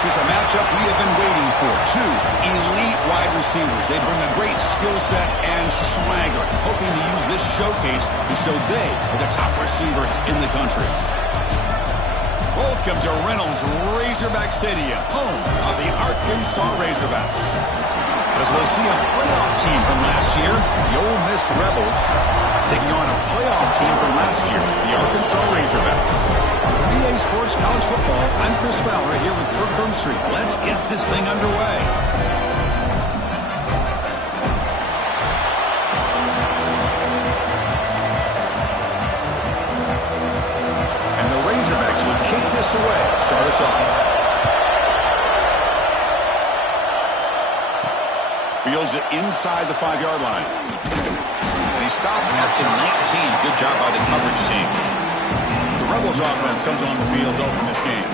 This is a matchup we have been waiting for. Two elite wide receivers. They bring a great skill set and swagger, hoping to use this showcase to show they are the top receiver in the country. Welcome to Reynolds Razorback Stadium, home of the Arkansas Razorbacks. As we'll see a playoff team from last year, the Ole Miss Rebels, taking on a playoff team from last year, the Arkansas Razorbacks. EA Sports College Football, I'm Chris Fowler here with Kirk Herbstreit. Let's get this thing underway. And the Razorbacks will kick this away, start us off. Fields it inside the 5-yard line. And he stopped at the 19. Good job by the coverage team. The Rebels offense comes on the field to open this game.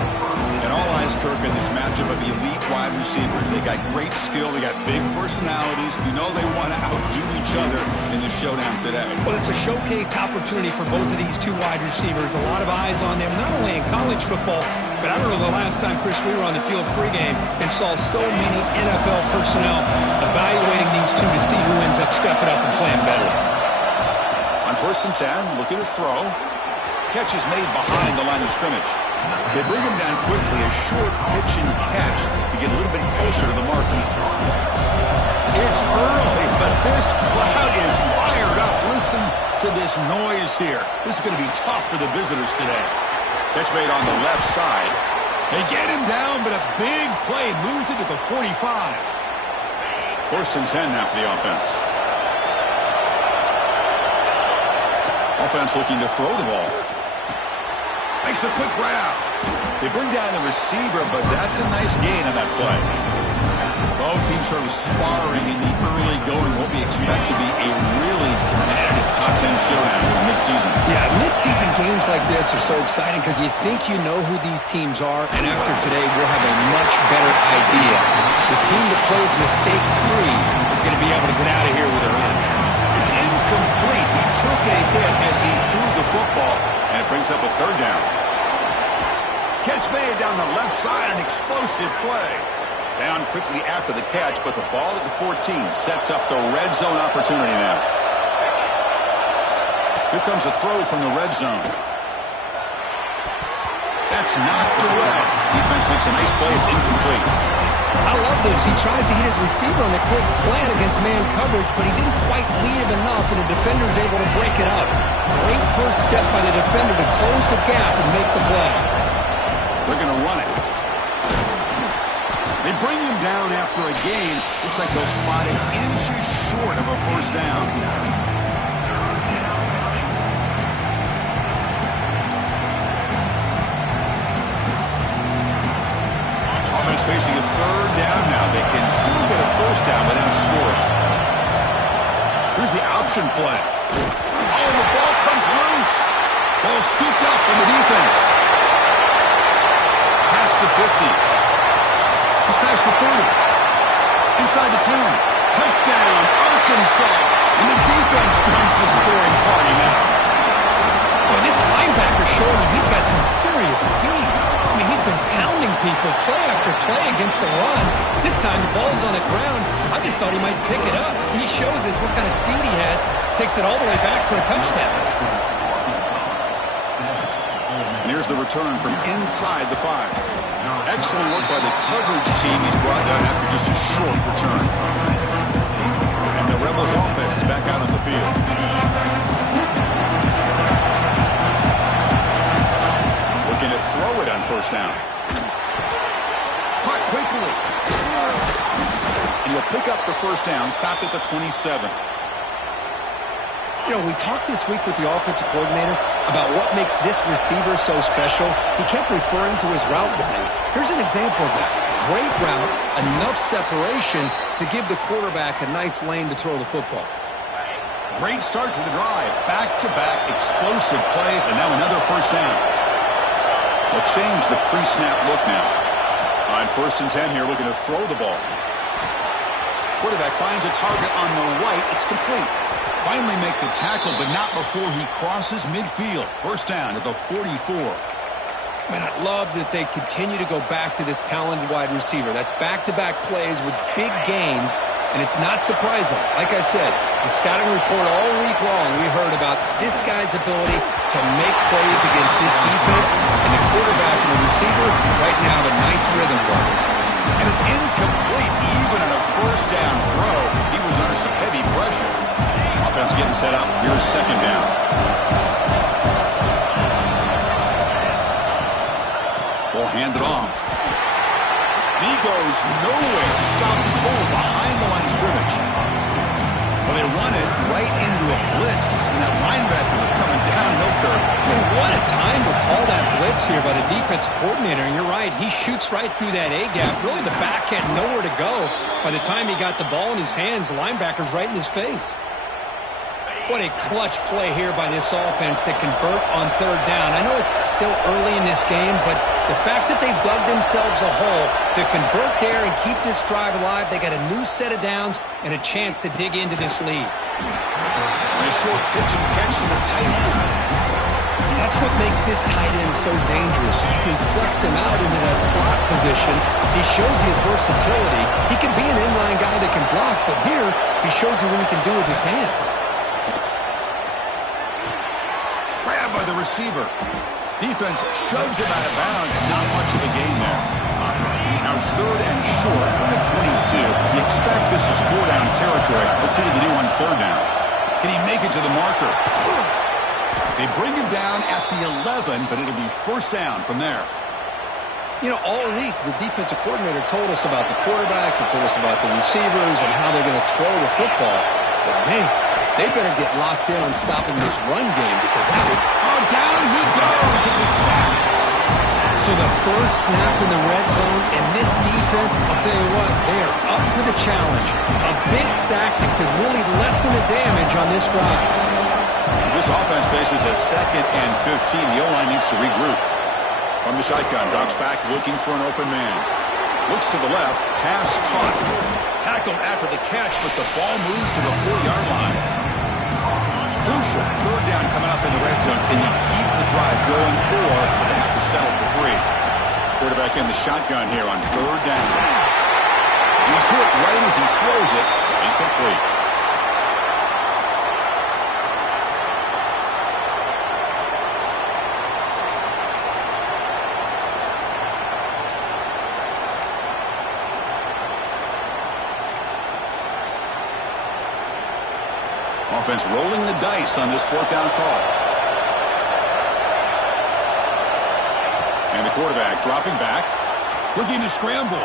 And all eyes, Kirk, in this matchup of elite wide receivers. They got great skill. They got big personalities. You know they want to outdo each other in the showdown today. Well, it's a showcase opportunity for both of these two wide receivers. A lot of eyes on them, not only in college football, but I don't know the last time, Chris, we were on the field pregame and saw so many NFL personnel evaluating these two to see who ends up stepping up and playing better. On 1st and 10, looking to throw. Catch is made behind the line of scrimmage. They bring him down quickly, a short pitch and catch to get a little bit closer to the marker. It's early, but this crowd is fired up. Listen to this noise here. This is going to be tough for the visitors today. Catch made on the left side. They get him down, but a big play moves it to the 45. 1st and 10 now for the offense. Offense looking to throw the ball. Makes a quick route. They bring down the receiver, but that's a nice gain on that play. Both teams sort of sparring in the early going. What we expect to be a really competitive top 10 showdown in midseason. Yeah, midseason games like this are so exciting because you think you know who these teams are, and after today we'll have a much better idea. The team that plays mistake-free is going to be able to get out of here with a win. It's incomplete. He took a hit as he threw the football, and it brings up a 3rd down. Catch made down the left side, an explosive play. Down quickly after the catch, but the ball at the 14 sets up the red zone opportunity now. Here comes a throw from the red zone. That's knocked away. Defense makes a nice play. It's incomplete. I love this. He tries to hit his receiver on a quick slant against man coverage, but he didn't quite lead him enough, and the defender's able to break it up. Great first step by the defender to close the gap and make the play. They're going to run it. They bring him down after a gain. Looks like they'll spot him inches short of a 1st down. Offense facing a 3rd down now. They can still get a 1st down without scoring. Here's the option play. Oh, the ball comes loose. Ball scooped up in the defense. Past the 50. He's past the 30. Inside the 10. Touchdown, Arkansas. And the defense joins the scoring party now. Well, this linebacker showing me he's got some serious speed. I mean, he's been pounding people play after play against the run. This time the ball's on the ground. I just thought he might pick it up. He shows us what kind of speed he has. Takes it all the way back for a touchdown. And here's the return from inside the 5. Excellent work by the coverage team. He's brought down after just a short return. And the Rebels offense is back out on the field. Looking to throw it on 1st down. Caught quickly. And he'll pick up the 1st down, stopped at the 27. You know, we talked this week with the offensive coordinator about what makes this receiver so special. He kept referring to his route running. Here's an example of that. Great route, enough separation to give the quarterback a nice lane to throw the football. Great start to the drive. Back-to-back explosive plays, and now another 1st down. They'll change the pre-snap look now. On 1st and 10 here, looking to throw the ball. Quarterback finds a target on the right. It's complete. Finally make the tackle, but not before he crosses midfield. 1st down at the 44. Man, I love that they continue to go back to this talented wide receiver. That's back-to-back plays with big gains, and it's not surprising. Like I said, the scouting report all week long, we heard about this guy's ability to make plays against this defense, and the quarterback and the receiver right now have a nice rhythm going. And it's incomplete even on a first down throw. He was under some heavy pressure. Offense getting set up. Here's second down. Ball handed off. He goes nowhere. Stopped cold behind the line of scrimmage. Well, they run it right into a blitz, and that linebacker was coming downhill curve. Man, what a time to call that blitz here by the defensive coordinator. And you're right, he shoots right through that A-gap. Really, the back had nowhere to go. By the time he got the ball in his hands, the linebacker's right in his face. What a clutch play here by this offense to convert on third down. I know it's still early in this game, but the fact that they've dug themselves a hole to convert there and keep this drive alive, they got a new set of downs and a chance to dig into this lead. A short pitch and catch to the tight end. That's what makes this tight end so dangerous. You can flex him out into that slot position. He shows his versatility. He can be an inline guy that can block, but here he shows you what he can do with his hands. Grab by the receiver. Defense shoves him out of bounds. Not much of a gain there. Now it's third and short on the 22. You expect this is four-down territory. Let's see what they do on third down. Can he make it to the marker? They bring him down at the 11, but it'll be first down from there. You know, all week the defensive coordinator told us about the quarterback. He told us about the receivers and how they're going to throw the football. But, man, they better get locked in on stopping this run game because that was... Oh, down he goes. It's a sack. So the first snap in the red zone, and this defense, I'll tell you what, they are up for the challenge. A big sack that could really lessen the damage on this drive. This offense faces a second and 15. The O-line needs to regroup. From the shotgun, drops back looking for an open man. Looks to the left, pass caught. Tackled after the catch, but the ball moves to the 4-yard line. Crucial third down coming up in the red zone. Can you keep the drive going, or they have to settle for 3? Quarterback in the shotgun here on third down. He's hit right as he throws it. Incomplete. Offense rolling the dice on this fourth down call. And the quarterback dropping back, looking to scramble.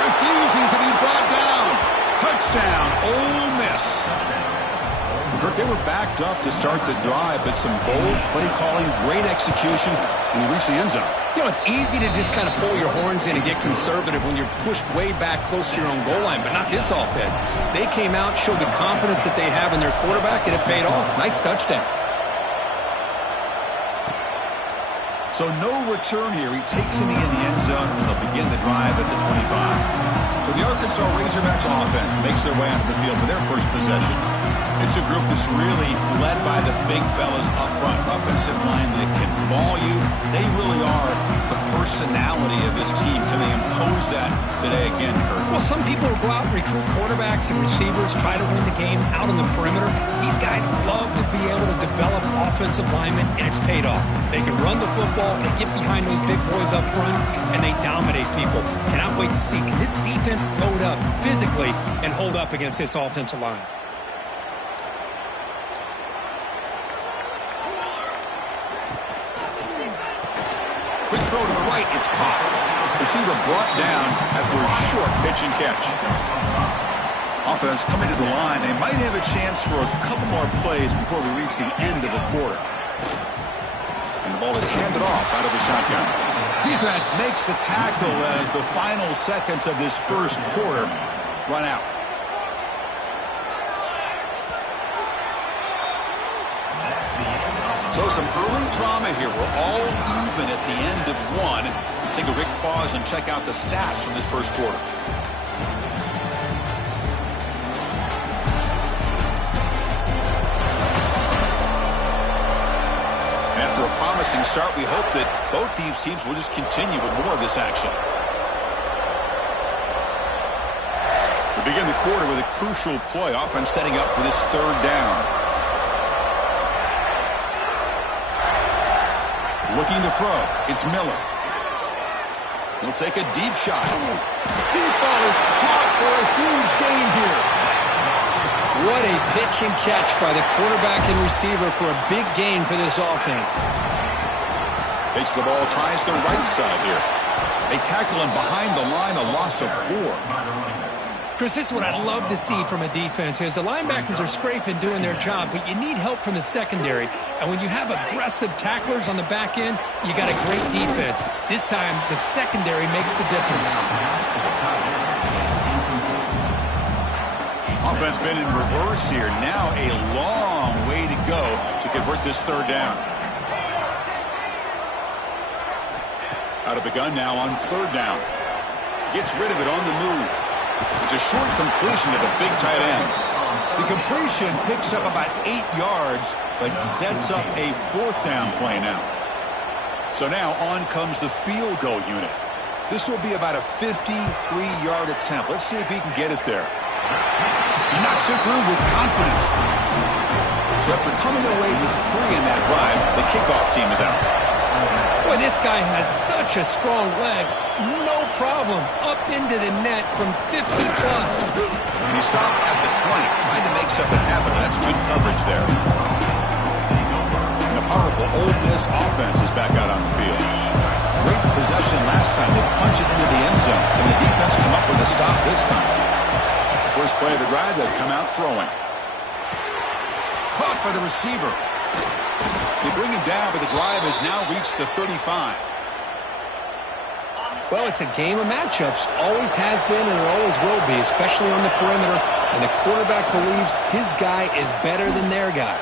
Refusing to be brought down. Touchdown, Ole Miss. Kirk, they were backed up to start the drive, but some bold play calling, great execution, and they reached the end zone. You know, it's easy to just kind of pull your horns in and get conservative when you're pushed way back close to your own goal line, but not this offense. They came out, showed the confidence that they have in their quarterback, and it paid off. Nice touchdown. So no return here. He takes him in the end zone, and they'll begin the drive at the 25. So the Arkansas Razorbacks offense makes their way onto the field for their first possession. It's a group that's really led by the big fellas up front. Offensive line that can ball you. They really are the personality of this team. Can they impose that today again, Kurt? Well, some people will go out and recruit quarterbacks and receivers, try to win the game out on the perimeter. These guys love to be able to develop offensive linemen, and it's paid off. They can run the football, they get behind those big boys up front, and they dominate people. Cannot wait to see, can this defense load up physically and hold up against this offensive line? Quick throw to the right, it's caught. Receiver brought down after a short pitch and catch. Offense coming to the line. They might have a chance for a couple more plays before we reach the end of the quarter. And the ball is handed off out of the shotgun. Defense makes the tackle as the final seconds of this first quarter run out. So some early drama here. We're all even at the end of one. Let's take a quick pause and check out the stats from this first quarter. After a promising start. We hope that both these teams will just continue with more of this action. We begin the quarter with a crucial play. Offense setting up for this third down. Looking to throw. It's Miller. He'll take a deep shot. Deep ball is caught for a huge gain here. What a pitch and catch by the quarterback and receiver for a big gain for this offense. Takes the ball, tries the right side here. They tackle him behind the line, a loss of 4. Chris, this is what I'd love to see from a defense is the linebackers are scraping, doing their job, but you need help from the secondary. And when you have aggressive tacklers on the back end, you got a great defense. This time, the secondary makes the difference. Offense been in reverse here. Now a long way to go to convert this third down. Out of the gun now on third down. Gets rid of it on the move. It's a short completion to the big tight end. The completion picks up about 8 yards, but sets up a fourth down play now. So now on comes the field goal unit. This will be about a 53-yard attempt. Let's see if he can get it there. He knocks it through with confidence. So after coming away with 3 in that drive, the kickoff team is out. Boy, this guy has such a strong leg. No problem. Up into the net from 50-plus. And he stopped at the 20, trying to make something happen. That's good coverage there. And the powerful Ole Miss offense is back out on the field. Great possession last time. They punch it into the end zone. And the defense come up with a stop this time. First play of the drive, they'll come out throwing. Caught by the receiver. They bring him down, but the drive has now reached the 35. Well, it's a game of matchups. Always has been and it always will be, especially on the perimeter. And the quarterback believes his guy is better than their guy.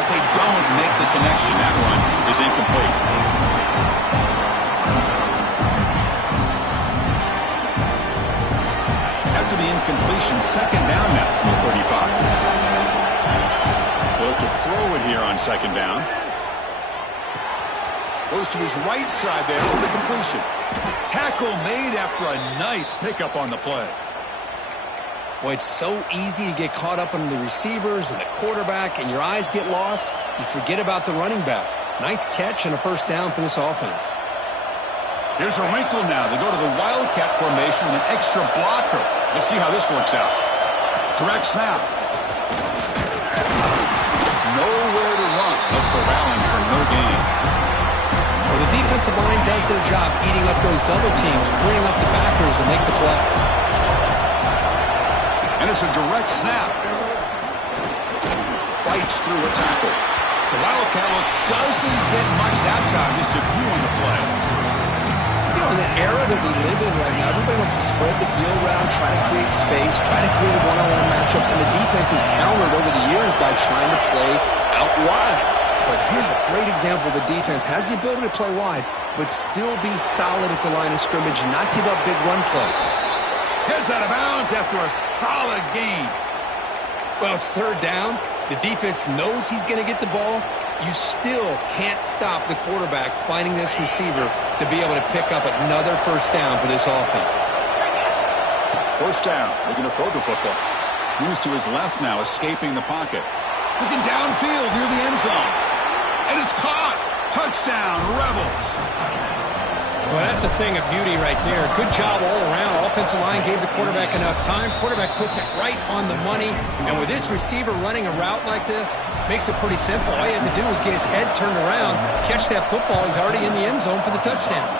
But they don't make the connection. That one is incomplete. After the incompletion, second down now from the 35. They'll look to throw it here on second down. Goes to his right side there for the completion. Tackle made after a nice pickup on the play. Boy, it's so easy to get caught up in the receivers and the quarterback, and your eyes get lost. You forget about the running back. Nice catch and a first down for this offense. Here's a wrinkle now. They go to the Wildcat formation with an extra blocker. Let's see how this works out. Direct snap. Nowhere to run. They'll corral him for no gain. Well, the defensive line does their job eating up those double teams, freeing up the backers to make the play. And it's a direct snap. Fights through a tackle. The Wildcat look doesn't get much that time. Just a few on the play. You know, in the era that we live in right now, everybody wants to spread the field around, try to create space, try to create one-on-one matchups, and the defense is countered over the years by trying to play out wide. But here's a great example. The defense has the ability to play wide, but still be solid at the line of scrimmage and not give up big run plays. Heads out of bounds after a solid gain. Well, it's third down. The defense knows he's going to get the ball. You still can't stop the quarterback finding this receiver to be able to pick up another first down for this offense. First down. Looking to throw the football. Moves to his left now, escaping the pocket. Looking downfield near the end zone. And it's caught. Touchdown, Rebels. Well, that's a thing of beauty right there. Good job all around. Offensive line gave the quarterback enough time. Quarterback puts it right on the money. And with this receiver running a route like this, makes it pretty simple. All you have to do is get his head turned around, catch that football. He's already in the end zone for the touchdown.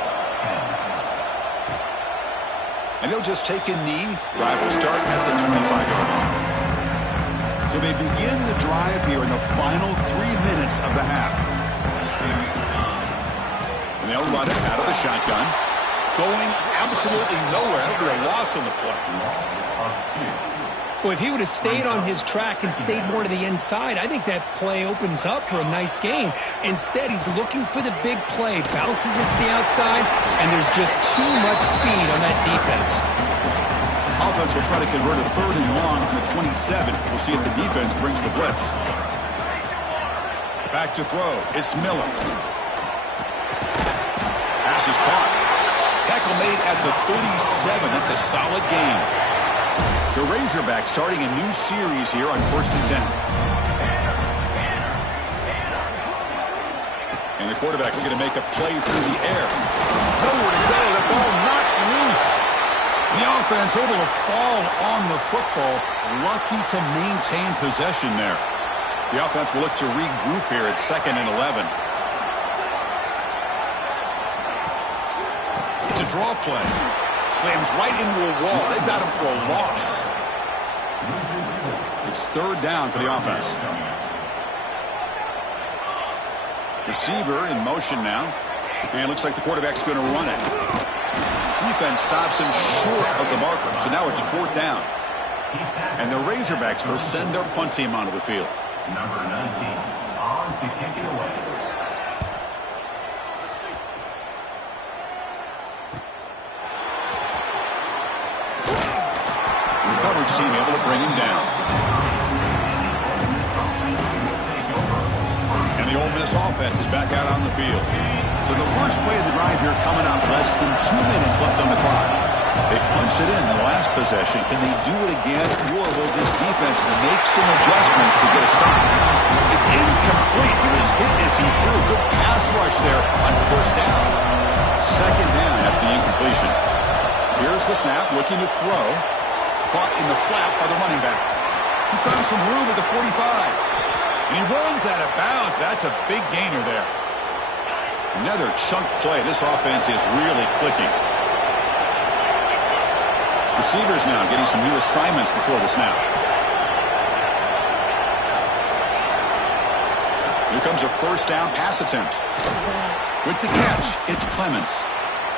And he'll just take a knee. Drive will start at the 25-yard line. So they begin the drive here in the final 3 minutes of the half. And they'll run it out of the shotgun. Going absolutely nowhere. It'll be a loss on the play. Well, if he would have stayed on his track and stayed more to the inside, I think that play opens up for a nice gain. Instead, he's looking for the big play. Bounces it to the outside, and there's just too much speed on that defense. Offense will try to convert a third and long from the 27. We'll see if the defense brings the blitz. Back to throw. It's Miller. Pass is caught. Tackle made at the 37. That's a solid gain. The Razorbacks starting a new series here on 1st and 10. And the quarterback looking to make a play through the air. Nowhere to go. The ball knocked loose. The offense able to fall on the football. Lucky to maintain possession there. The offense will look to regroup here at 2nd and 11. It's a draw play. Slams right into a wall. They've got him for a loss. It's 3rd down for the offense. Receiver in motion now. And looks like the quarterback's going to run it. Defense stops him short of the marker. So now it's 4th down. And the Razorbacks will send their punt team onto the field. Number 19 on to kick it away. Coverage team able to bring him down. And the Ole Miss offense is back out on the field. So the first play of the drive here coming up, less than 2 minutes left on the clock. They punched it in the last possession. Can they do it again, or will this defense make some adjustments to get a stop? It's incomplete. He was hit as he threw. Good pass rush there on 1st down. 2nd down after the incompletion. Here's the snap, looking to throw. Caught in the flat by the running back. He's found some room at the 45. And he runs out of bounds. That's a big gainer there. Another chunk play. This offense is really clicking. Receivers now getting some new assignments before the snap. Here comes a 1st down pass attempt. With the catch, it's Clemens.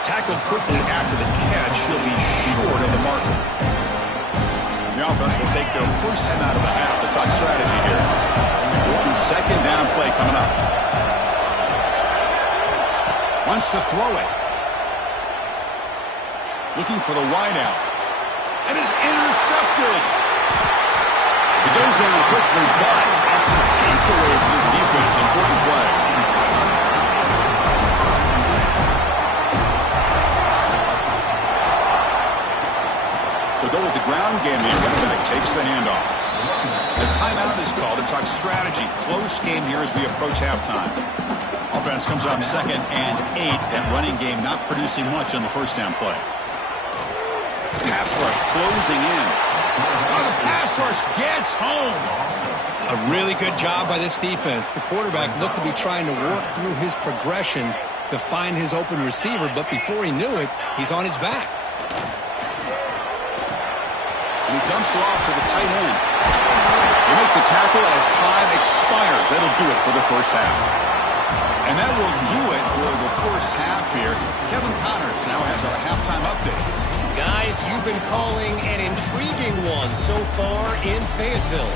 Tackled quickly after the catch. He'll be short of the marker. The offense will take their first time out of the half. The top strategy here. Important 2nd down play coming up. Wants to throw it. Looking for the wideout. And is intercepted. It goes down quickly, but it's a takeaway for this defense. Important play. They'll go with the ground game. The running back takes the handoff. The timeout is called to talk strategy. Close game here as we approach halftime. Offense comes up 2nd and 8. That running game not producing much on the 1st down play. Pass rush closing in. Oh, the pass rush gets home. A really good job by this defense. The quarterback looked to be trying to work through his progressions to find his open receiver, but before he knew it, he's on his back. And he dumps it off to the tight end. They make the tackle as time expires. That'll do it for the 1st half. And that will do it for the 1st half here. Kevin Connors now has our halftime update. Guys, you've been calling an intriguing one so far in Fayetteville.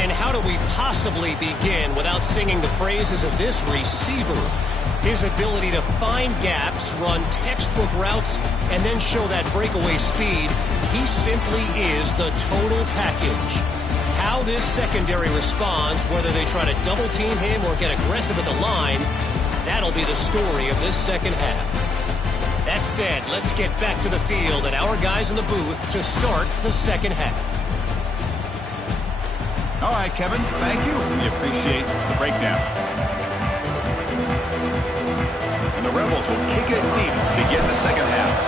And how do we possibly begin without singing the praises of this receiver? His ability to find gaps, run textbook routes, and then show that breakaway speed. He simply is the total package. How this secondary responds, whether they try to double team him or get aggressive at the line, that'll be the story of this 2nd half. That said, let's get back to the field and our guys in the booth to start the 2nd half. All right, Kevin, thank you. We appreciate the breakdown. And the Rebels will kick it deep to begin the 2nd half.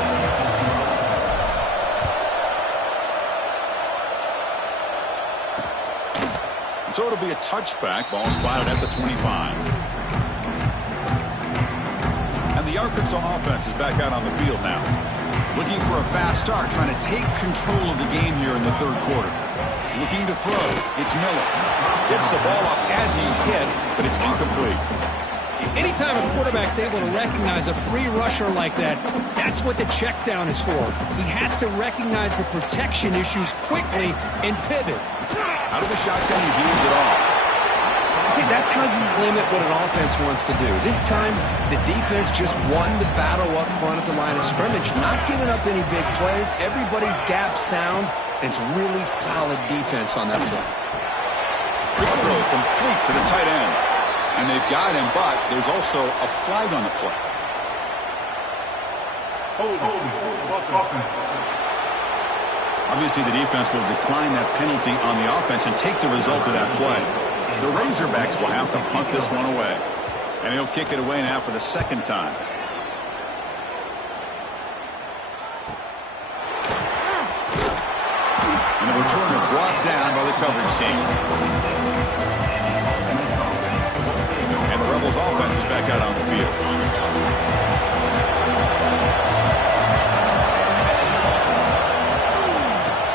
And so it'll be a touchback. Ball spotted at the 25. The Arkansas offense is back out on the field now. Looking for a fast start, trying to take control of the game here in the 3rd quarter. Looking to throw. It's Miller. Gets the ball up as he's hit, but it's incomplete. Anytime a quarterback's able to recognize a free rusher like that, that's what the check down is for. He has to recognize the protection issues quickly and pivot. Out of the shotgun, he hands it off. See, that's how you limit what an offense wants to do. This time, the defense just won the battle up front at the line of scrimmage, not giving up any big plays. Everybody's gap sound. It's really solid defense on that play. Quick throw complete to the tight end. And they've got him, but there's also a flag on the play. Obviously, the defense will decline that penalty on the offense and take the result of that play. The Razorbacks will have to punt this one away. And he'll kick it away now for the second time. And the returner brought down by the coverage team. And the Rebels offense is back out on the field.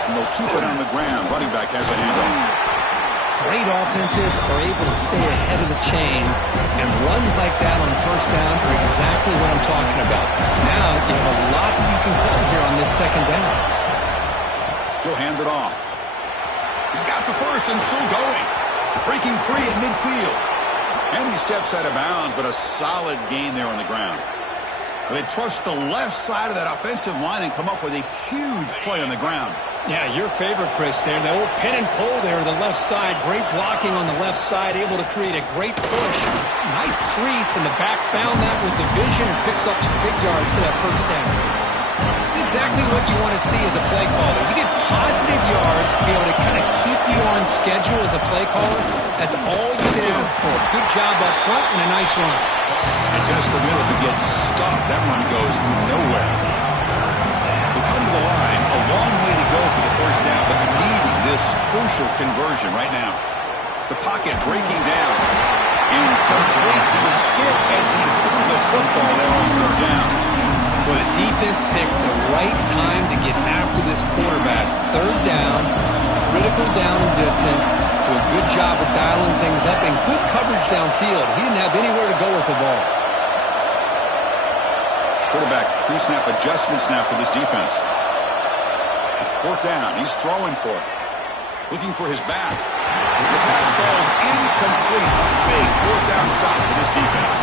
And they'll keep it on the ground. Running back has a handoff. Great offenses are able to stay ahead of the chains, and runs like that on first down are exactly what I'm talking about. Now you have a lot that you can call here on this second down. He'll hand it off. He's got the first and still going. Breaking free at midfield. And he steps out of bounds, but a solid gain there on the ground. They trust the left side of that offensive line and come up with a huge play on the ground. Yeah, your favorite, Chris, there. The old pin and pull there, the left side. Great blocking on the left side, able to create a great push. Nice crease, and the back found that with the vision and picks up some big yards for that first down. It's exactly what you want to see as a play caller. You get positive yards to be able to kind of keep you on schedule as a play caller. That's all you can ask for. Good job up front and a nice run. And just the middle to get stopped. That one goes nowhere. They come to the line. A long way to go for the first down, but needing this crucial conversion right now. The pocket breaking down. Incomplete. He was hit as he threw the football there on third down. Well, the defense picks the right time to get after this quarterback. Third down, critical down and distance. Do a good job of dialing things up and good coverage downfield. He didn't have anywhere to go with the ball. Quarterback pre-snap adjustments now for this defense. Fourth down. He's throwing for it. Looking for his back. The pass ball is incomplete. A big fourth down stop for this defense.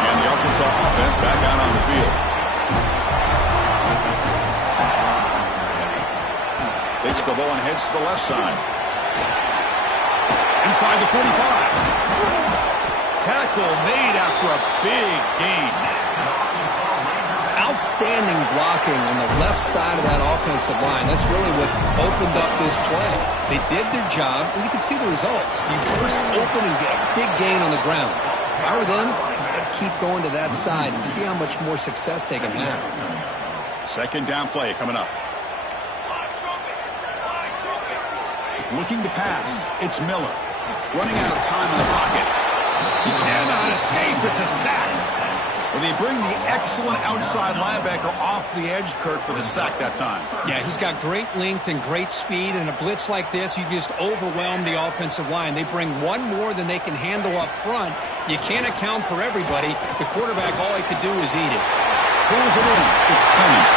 And the Arkansas offense back out on the field. Takes the ball and heads to the left side. Inside the 45. Tackle made after a big gain. Outstanding blocking on the left side of that offensive line. That's really what opened up this play. They did their job, and you can see the results. You burst open and get a big gain on the ground. If I were them, I'd keep going to that side and see how much more success they can have. Second down play coming up. Looking to pass. It's Miller. Running out of time in the pocket. He cannot escape. It's a sack. Well, they bring the excellent outside linebacker off the edge, Kirk, for the sack that time. Yeah, he's got great length and great speed. And a blitz like this, you just overwhelm the offensive line. They bring one more than they can handle up front. You can't account for everybody. The quarterback, all he could do is eat it. Pulls it in. It's Cummings.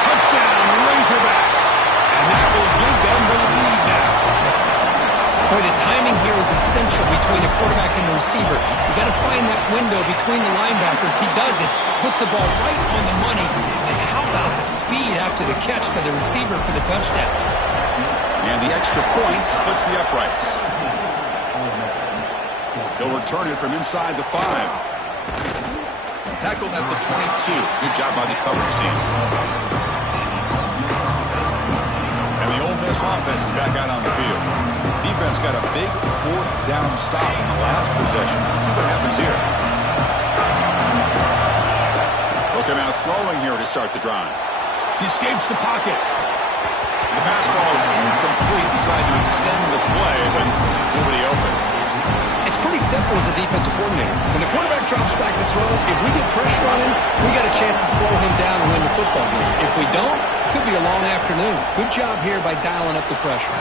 Touchdown, Razorbacks. And that will give them the lead now. Boy, the timing here is essential between the quarterback and the receiver. You got to find that window between the linebackers. He does it, puts the ball right on the money. And then how about the speed after the catch by the receiver for the touchdown? And the extra point splits the uprights. They'll return it from inside the 5. Tackled at the 22. Good job by the coverage team. And the Ole Miss offense is back out on the field. Defense got a big fourth down stop in the last possession. Let's see what happens here. Looking out throwing here to start the drive. He escapes the pocket. The pass ball is incomplete. He tried to extend the play, but nobody open. It's pretty simple as a defensive coordinator. When the quarterback drops back to throw, if we get pressure on him, we got a chance to slow him down and win the football game. If we don't, it could be a long afternoon. Good job here by dialing up the pressure.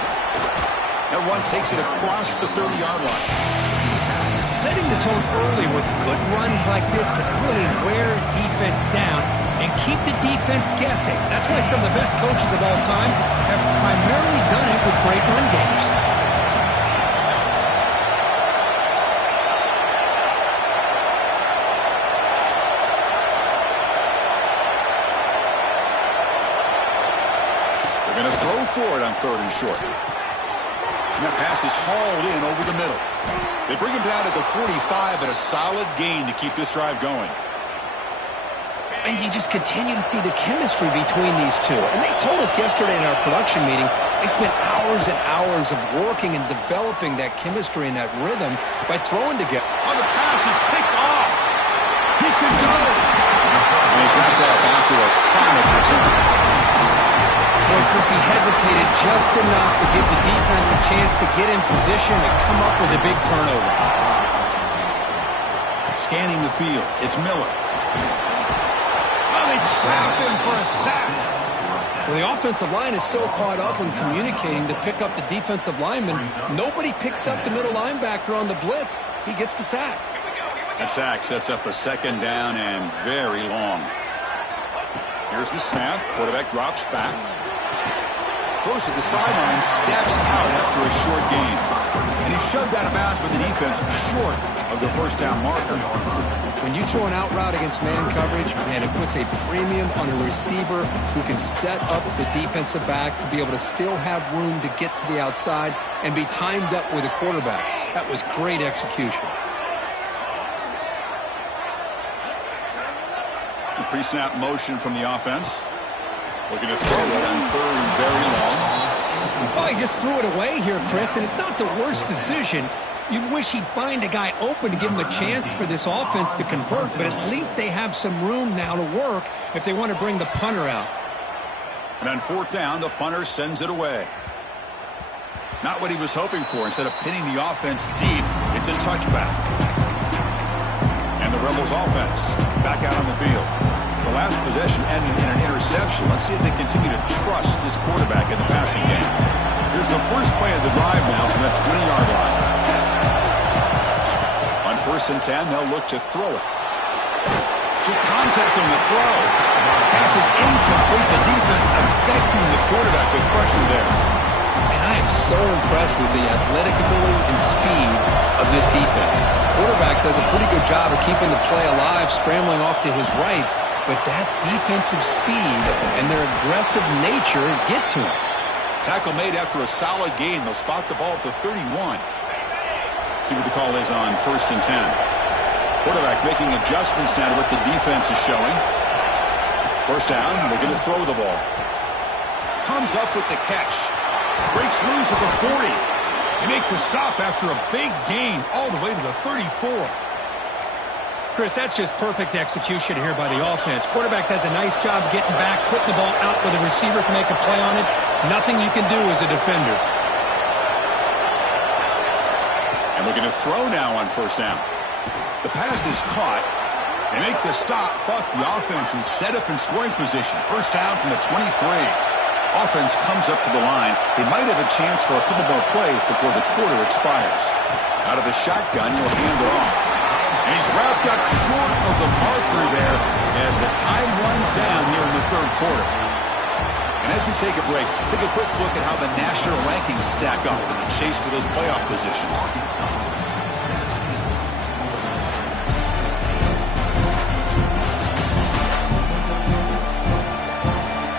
That one takes it across the 30-yard line. Setting the tone early with good runs like this can really wear defense down and keep the defense guessing. That's why some of the best coaches of all time have primarily done it with great run games. They're going to throw for it on 3rd and short. And that pass is hauled in over the middle. They bring him down at the 45, but a solid gain to keep this drive going. And you just continue to see the chemistry between these two. And they told us yesterday in our production meeting, they spent hours and hours of working and developing that chemistry and that rhythm by throwing together. Oh, the pass is picked off. He could go. And he's wrapped up after a solid return. Boy, Chris, he hesitated just enough to give the defense a chance to get in position and come up with a big turnover. Scanning the field, it's Miller. They trap him for a sack. Well, the offensive line is so caught up in communicating to pick up the defensive lineman, nobody picks up the middle linebacker on the blitz. He gets the sack. That sack sets up a second down and very long. Here's the snap. Quarterback drops back. Goes to the sideline, steps out after a short gain. And he's shoved out of bounds by the defense short of the first down marker. When you throw an out route against man coverage, man, it puts a premium on a receiver who can set up the defensive back to be able to still have room to get to the outside and be timed up with a quarterback. That was great execution. The pre-snap motion from the offense. Looking to throw it on third and very long. Oh, he just threw it away here, Chris, and it's not the worst decision. You wish he'd find a guy open to give him a chance for this offense to convert, but at least they have some room now to work if they want to bring the punter out. And on fourth down, the punter sends it away. Not what he was hoping for. Instead of pinning the offense deep, it's a touchback. And the Rebels offense back out on the field. The last possession ended in an interception. Let's see if they continue to trust this quarterback in the passing game. Here's the first play of the drive now from the 20-yard line. On 1st and 10, they'll look to throw it. To contact on the throw. Pass is incomplete. The defense affecting the quarterback with pressure there. And I am so impressed with the athletic ability and speed of this defense. Quarterback does a pretty good job of keeping the play alive, scrambling off to his right, but that defensive speed and their aggressive nature get to him. Tackle made after a solid gain. They'll spot the ball at the 31. See what the call is on 1st and 10. Quarterback making adjustments now to what the defense is showing. First down, they're going to throw the ball. Comes up with the catch. Breaks loose at the 40. They make the stop after a big gain all the way to the 34. Chris, that's just perfect execution here by the offense. Quarterback does a nice job getting back, putting the ball out where the receiver can make a play on it. Nothing you can do as a defender. And looking to throw now on 1st down. The pass is caught. They make the stop, but the offense is set up in scoring position. First down from the 23. Offense comes up to the line. They might have a chance for a couple more plays before the quarter expires. Out of the shotgun, he'll hand it off. And he's wrapped up short of the marker there as the time runs down here in the third quarter. And as we take a break, take a quick look at how the national rankings stack up in the chase for those playoff positions.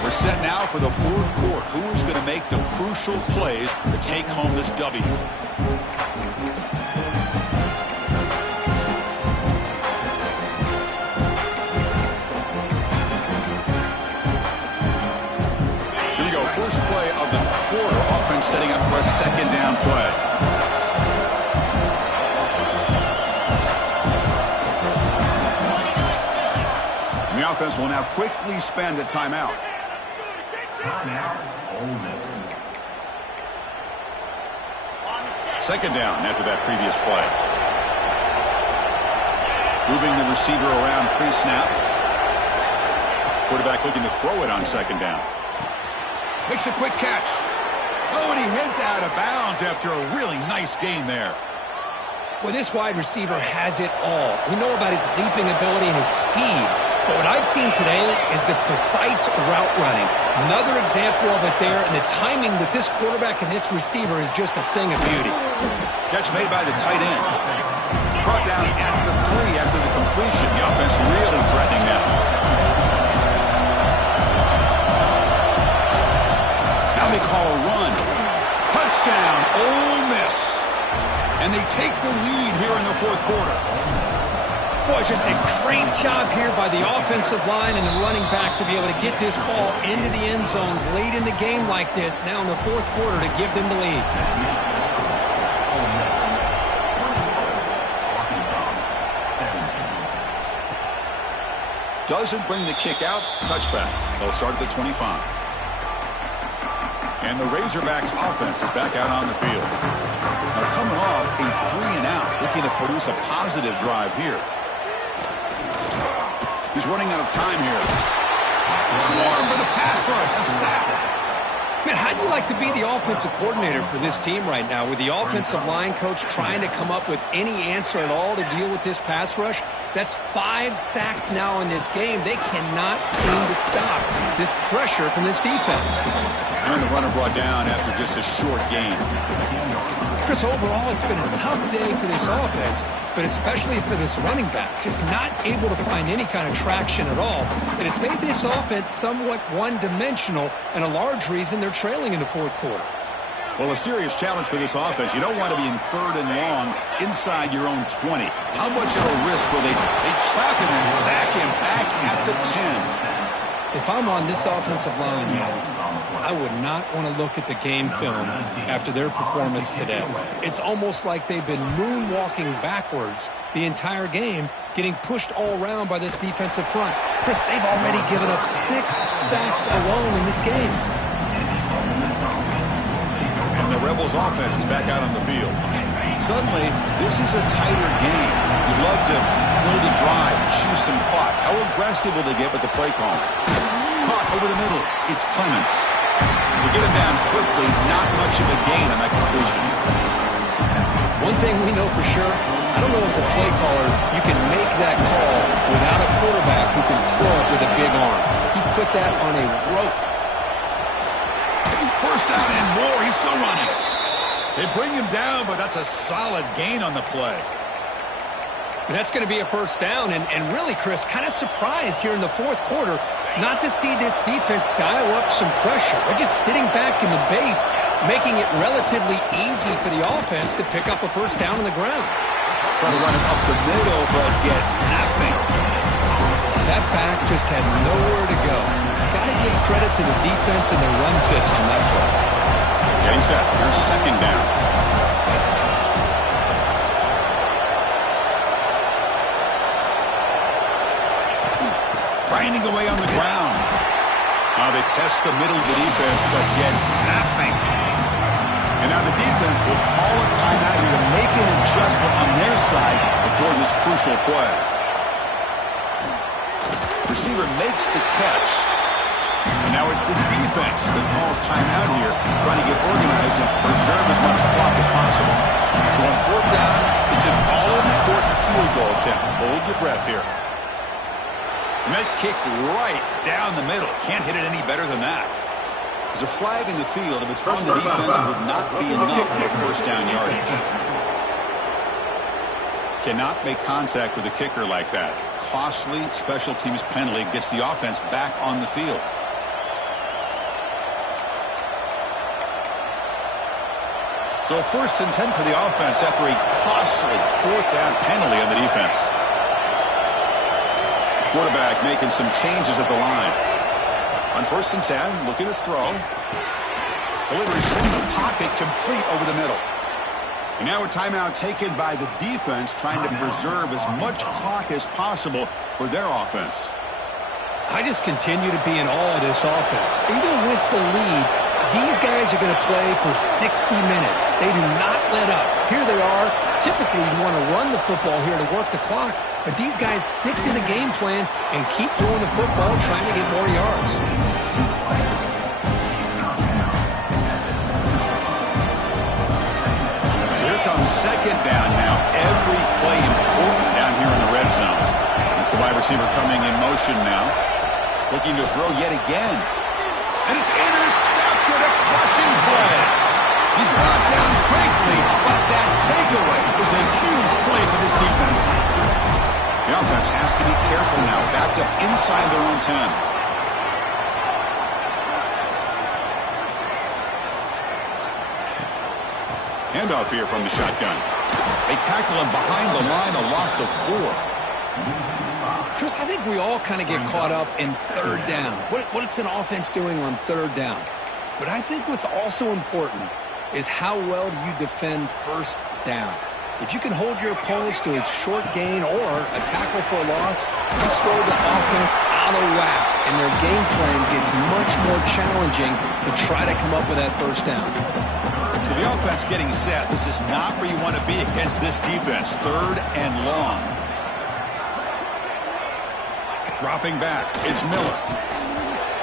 We're set now for the fourth quarter. Who is going to make the crucial plays to take home this W? First play of the quarter. Offense setting up for a second down play. And the offense will now quickly spend a timeout. Timeout, Ole Miss. Second down after that previous play. Moving the receiver around pre-snap. Quarterback looking to throw it on second down. Makes a quick catch. Oh, and he heads out of bounds after a really nice gain there. Well, this wide receiver has it all. We know about his leaping ability and his speed. But what I've seen today is the precise route running. Another example of it there, and the timing with this quarterback and this receiver is just a thing of beauty. Catch made by the tight end. Brought down at the 3 after the completion. The offense really threatening now. Now they call a run. Touchdown, Ole Miss. And they take the lead the fourth quarter. Boy, just a great job here by the offensive line and the running back to be able to get this ball into the end zone late in the game like this, now in the fourth quarter, to give them the lead. Doesn't bring the kick out. Touchback. They'll start at the 25. And the Razorbacks offense is back out on the field. Now coming off a 3-and-out, looking to produce a positive drive here. He's running out of time here. Swarm for the pass rush. A sack. Man, how'd you like to be the offensive coordinator for this team right now with the offensive line coach trying to come up with any answer at all to deal with this pass rush? That's 5 sacks now in this game. They cannot seem to stop this pressure from this defense. And the runner brought down after just a short game. Chris, overall, it's been a tough day for this offense, but especially for this running back. Just not able to find any kind of traction at all. And it's made this offense somewhat one-dimensional, and a large reason they're trailing in the fourth quarter. Well, a serious challenge for this offense. You don't want to be in 3rd and long inside your own 20. How much of a risk will they trap him and sack him back at the 10? If I'm on this offensive line, I would not want to look at the game film after their performance today. It's almost like they've been moonwalking backwards the entire game, getting pushed all around by this defensive front. Chris, they've already given up 6 sacks alone in this game. And the Rebels offense is back out on the field. Suddenly, this is a tighter game. You'd love to build a drive, choose some clock. How aggressive will they get with the play call? Caught over the middle. It's Clemens. To get him down quickly, not much of a gain on that completion. One thing we know for sure, I don't know as a play caller, you can make that call without a quarterback who can throw it with a big arm. He put that on a rope. First down and more. He's still running. They bring him down, but that's a solid gain on the play. And that's going to be a first down. And really, Chris, kind of surprised here in the fourth quarter not to see this defense dial up some pressure. They're just sitting back in the base, making it relatively easy for the offense to pick up a first down on the ground. Trying to run it up the middle, but get nothing. That back just had nowhere to go. Got to give credit to the defense and the run fits on that play. Getting set. Here's second down. Grinding away on the ground. Now they test the middle of the defense, but get nothing. And now the defense will call a timeout here to make an adjustment on their side before this crucial play. Receiver makes the catch. And now it's the defense that calls timeout here, trying to get organized and preserve as much clock as possible. So on fourth down, it's an all-important field goal attempt. Hold your breath here. And that kick right down the middle. Can't hit it any better than that. There's a flag in the field. If it's on the defense, it would not be enough for first down yardage. Cannot make contact with a kicker like that. Costly special teams penalty gets the offense back on the field. So first and 10 for the offense after a costly fourth down penalty on the defense. Quarterback making some changes at the line. On first and 10, looking to throw. Delivers from the pocket, complete over the middle. And now a timeout taken by the defense, trying to preserve as much clock as possible for their offense. I just continue to be in awe of this offense. Even with the lead, these guys are going to play for 60 minutes. They do not let up. Here they are. Typically, you want to run the football here to work the clock, but these guys stick to the game plan and keep throwing the football, trying to get more yards. So here comes second down now. Every play important down here in the red zone. It's the wide receiver coming in motion now. Looking to throw yet again. And it's intercepted, a crushing play. He's brought down quickly, but that takeaway is a huge play for this defense. The offense has to be careful now, backed up inside their own 10. Handoff here from the shotgun. They tackle him behind the line, a loss of 4. Chris, I think we all kind of get caught up in third down. What's an offense doing on third down? But I think what's also important is how well do you defend first down. If you can hold your opponents to a short gain or a tackle for a loss, you throw the offense out of whack, and their game plan gets much more challenging to try to come up with that first down. So the offense getting set. This is not where you want to be against this defense. Third and long. Dropping back, it's Miller.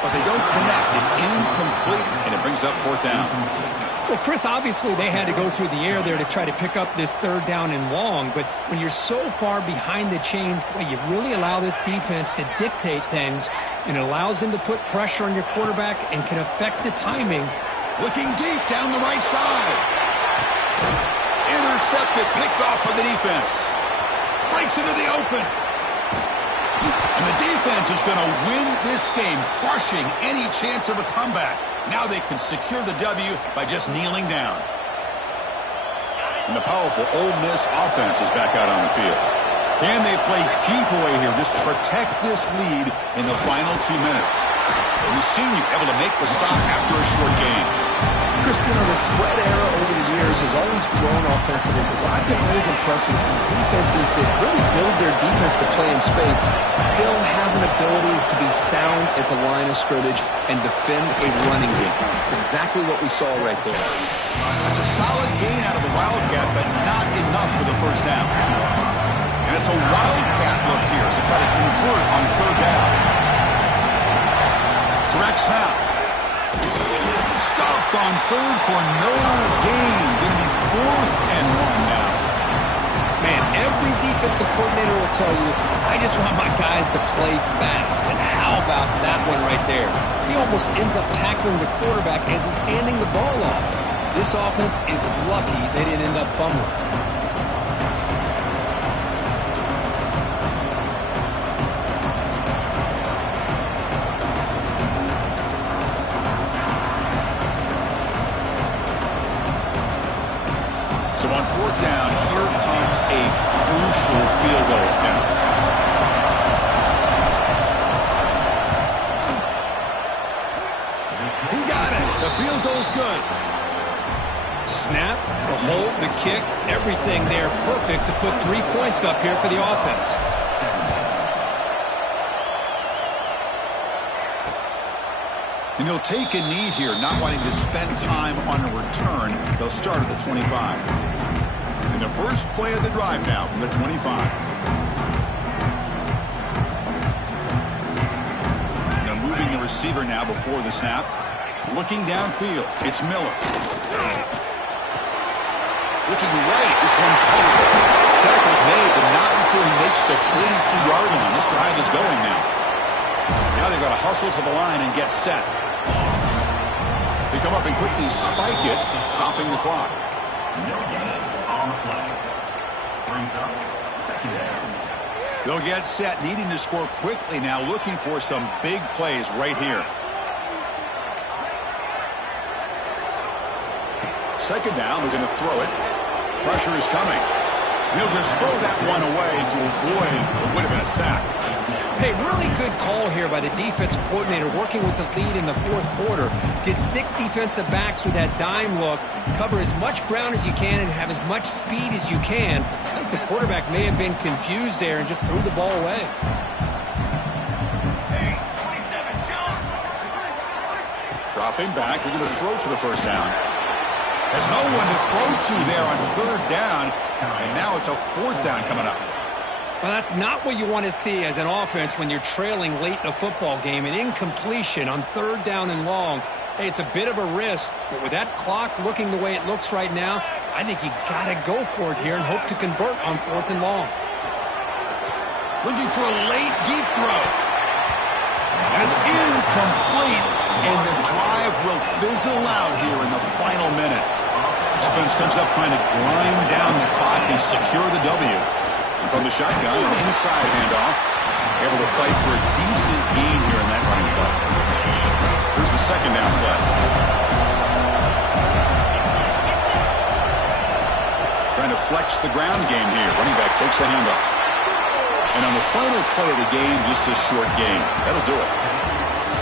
But they don't connect. It's incomplete, and it brings up fourth down. Well, Chris, obviously they had to go through the air there to try to pick up this third down and long, but when you're so far behind the chains, boy, you really allow this defense to dictate things, and it allows them to put pressure on your quarterback and can affect the timing. Looking deep down the right side. Intercepted, picked off by the defense. Breaks into the open. And the defense is going to win this game, crushing any chance of a comeback. Now they can secure the W by just kneeling down. And the powerful Ole Miss offense is back out on the field. Can they play keep away here? Just protect this lead in the final 2 minutes. We've seen you able to make the stop after a short game. Christian, the spread era over the years has always grown offensively, but what I've been always impressed with defenses that really build their defense to play in space still have an ability to be sound at the line of scrimmage and defend a running game. It's exactly what we saw right there. It's a solid gain out of the Wildcat, but not enough for the first down. And it's a Wildcat look here as they try to convert on third down. Direct snap. Stopped on third for no gain. Going to be 4th and 1 now. Man, every defensive coordinator will tell you, I just want my guys to play fast. And how about that one right there? He almost ends up tackling the quarterback as he's handing the ball off. This offense is lucky they didn't end up fumbling. So on fourth down, here comes a crucial field goal attempt. He got it. The field goal's good. Snap, the hold, the kick, everything there perfect to put 3 points up here for the offense. And he'll take a knee here, not wanting to spend time on a return. They'll start at the 25. And the first play of the drive now from the 25. They're moving the receiver now before the snap. Looking downfield, it's Miller. Looking right, this one caught. Tackle's made, but not before he makes the 43-yard line. This drive is going now. Now they've got to hustle to the line and get set. They come up and quickly spike it, stopping the clock. No gain on the play. Brings up second down. They'll get set, needing to score quickly now, looking for some big plays right here. Second down, they're going to throw it. Pressure is coming. He'll just throw that one away to avoid what would have been a sack. Hey, really good call here by the defensive coordinator working with the lead in the fourth quarter. Get 6 defensive backs with that dime look. Cover as much ground as you can and have as much speed as you can. I think the quarterback may have been confused there and just threw the ball away. Dropping back, they're going to throw for the first down. There's no one to throw to there on third down, and now it's a fourth down coming up. Well, that's not what you want to see as an offense when you're trailing late in a football game. An incompletion on third down and long. Hey, it's a bit of a risk, but with that clock looking the way it looks right now, I think you got to go for it here and hope to convert on fourth and long. Looking for a late deep throw. That's incomplete, and the drive will fizzle out here in the final minutes. Offense comes up trying to grind down the clock and secure the W. And from the shotgun, an inside handoff. Able to fight for a decent gain here in that running play. Here's the second down play. Trying to to flex the ground game here. Running back takes the handoff. And on the final play of the game, just a short gain. That'll do it.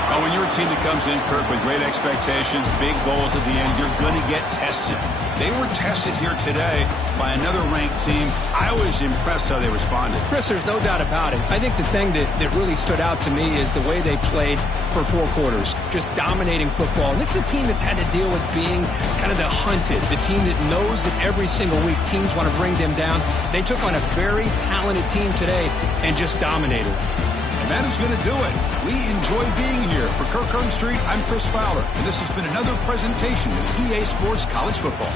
Now, when you're a team that comes in, Kirk, with great expectations, big goals at the end, you're going to get tested. They were tested here today by another ranked team. I was impressed how they responded. Chris, there's no doubt about it. I think the thing that really stood out to me is the way they played for 4 quarters, just dominating football. And this is a team that's had to deal with being kind of the hunted, the team that knows that every single week teams want to bring them down. They took on a very talented team today and just dominated. And that is going to do it. We enjoy being here. For Kirk Street, I'm Chris Fowler, and this has been another presentation of EA Sports College Football.